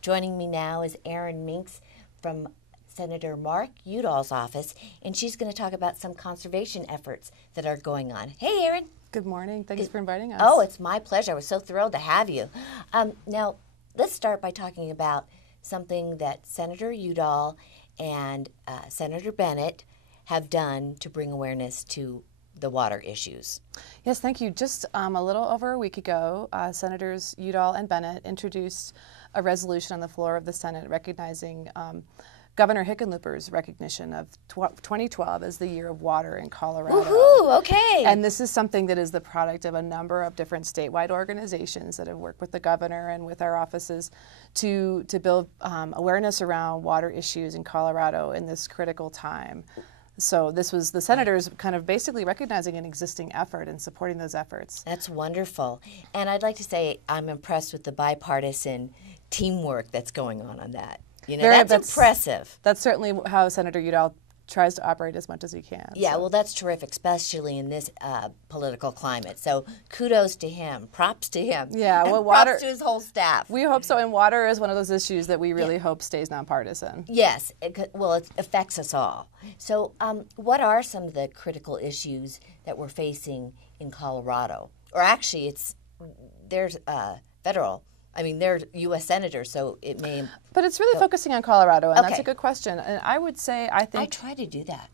Joining me now is Erin Minks from Senator Mark Udall's office, and she's going to talk about some conservation efforts that are going on. Hey, Erin. Good morning. Thanks for inviting us. Oh, it's my pleasure. I was so thrilled to have you. Now, let's start by talking about something that Senator Udall and Senator Bennett have done to bring awareness to the water issues. Yes, thank you. Just a little over a week ago, Senators Udall and Bennett introduced a resolution on the floor of the Senate recognizing Governor Hickenlooper's recognition of 2012 as the year of water in Colorado. Woohoo! Okay. And this is something that is the product of a number of different statewide organizations that have worked with the governor and with our offices to build awareness around water issues in Colorado in this critical time. So this was the senators kind of basically recognizing an existing effort and supporting those efforts. That's wonderful. And I'd like to say I'm impressed with the bipartisan teamwork that's going on that. You know, that's impressive. That's certainly how Senator Udall tries to operate as much as he can. Yeah, so. Well, that's terrific, especially in this political climate. So kudos to him. Props to him. Yeah, well, props to his whole staff. We hope so. And water is one of those issues that we really hope stays nonpartisan. Yes. It affects us all. So what are some of the critical issues that we're facing in Colorado? Or actually, there's federal. I mean, they're U.S. senators, so it may... But it's really focusing on Colorado, and that's a good question. And I would say, I try to do that.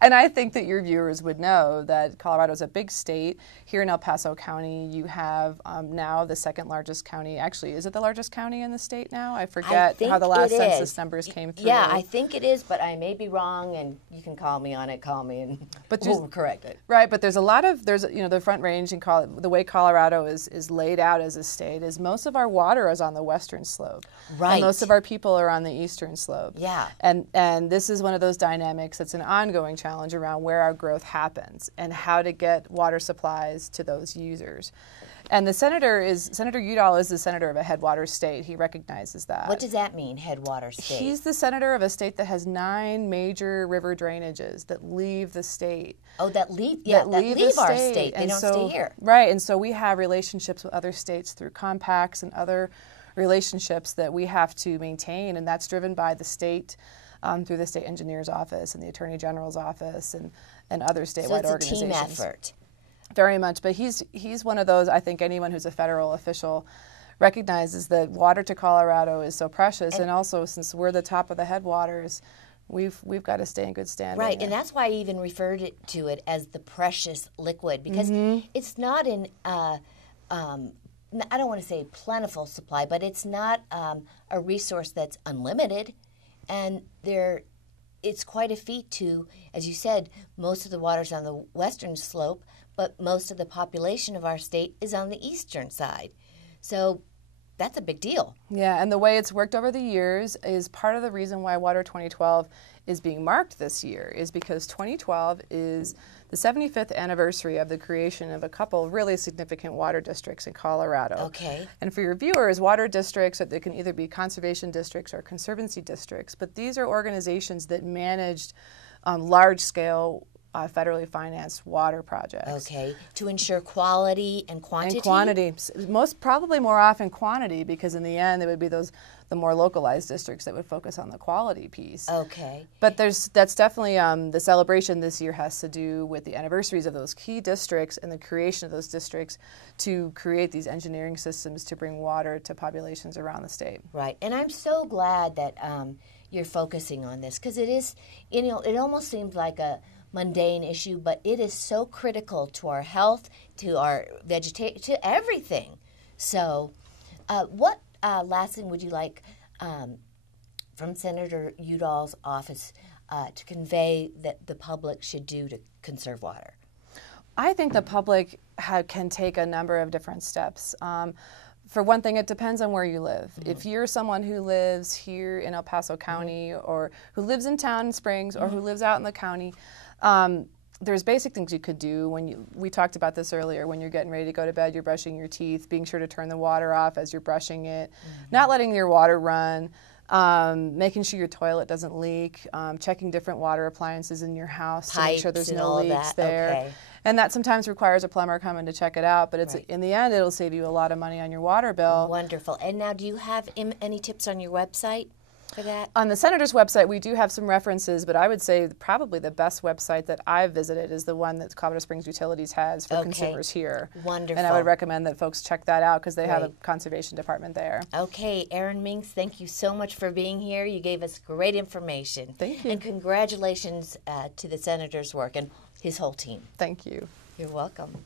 And I think that your viewers would know that Colorado is a big state. Here in El Paso County, you have now the second largest county. Actually, is it the largest county in the state now? I forget how the last census numbers came through. Yeah, I think it is, but I may be wrong, and you can call me on it. Call me, and we'll correct it. Right, but there's the Front Range and the way Colorado is laid out as a state is most of our water is on the western slope. Right. And most of our people are on the eastern slope. Yeah. And this is one of those dynamics that's an ongoing challenge around where our growth happens and how to get water supplies to those users. And Senator Udall is the senator of a headwater state. He recognizes that. What does that mean, headwater state? He's the senator of a state that has 9 major river drainages that leave the state. Oh, that leave our state. They don't stay here. Right, and so we have relationships with other states through compacts and other relationships that we have to maintain, and that's driven by the state through the state engineer's office and the attorney general's office and other statewide organizations. So it's a team effort. Very much, but he's one of those. I think anyone who's a federal official recognizes that water to Colorado is so precious, and also since we're the top of the headwaters, we've got to stay in good standing. Right, and that's why I even referred to it as the precious liquid, because it's not in I don't want to say plentiful supply, but it's not a resource that's unlimited. And it's quite a feat to, as you said, most of the water's on the western slope, but most of the population of our state is on the eastern side. So that's a big deal. Yeah, and the way it's worked over the years is part of the reason why Water 2012 is being marked this year is because 2012 is the 75th anniversary of the creation of a couple really significant water districts in Colorado. Okay. And for your viewers, water districts, they can either be conservation districts or conservancy districts, but these are organizations that managed large-scale federally financed water projects. Okay, to ensure quality and quantity? And quantity. Probably more often quantity, because in the end, it would be the more localized districts that would focus on the quality piece. Okay. But that's definitely, the celebration this year has to do with the anniversaries of those key districts and the creation of those districts to create these engineering systems to bring water to populations around the state. Right, and I'm so glad that you're focusing on this, because it is, it almost seems like a mundane issue, but it is so critical to our health, to our vegetation, to everything. So what last thing would you like from Senator Udall's office to convey that the public should do to conserve water? I think the public can take a number of different steps. For one thing, it depends on where you live. If you're someone who lives here in El Paso County or who lives in Town Springs or who lives out in the county, there's basic things you could do. We talked about this earlier, when you're getting ready to go to bed, you're brushing your teeth, being sure to turn the water off as you're brushing it, not letting your water run, making sure your toilet doesn't leak, checking different water appliances in your house to make sure there's no leaks there. Okay. And that sometimes requires a plumber coming to check it out, but it's Right. in the end, it'll save you a lot of money on your water bill. Wonderful. And now, do you have any tips on your website for that? On the Senator's website, we do have some references, but I would say probably the best website that I've visited is the one that Colorado Springs Utilities has for Okay. consumers here. Wonderful. And I would recommend that folks check that out because they have a Great. conservation department there. Okay, Erin Minks, thank you so much for being here. You gave us great information. Thank you. And congratulations to the Senator's work and his whole team. Thank you. You're welcome.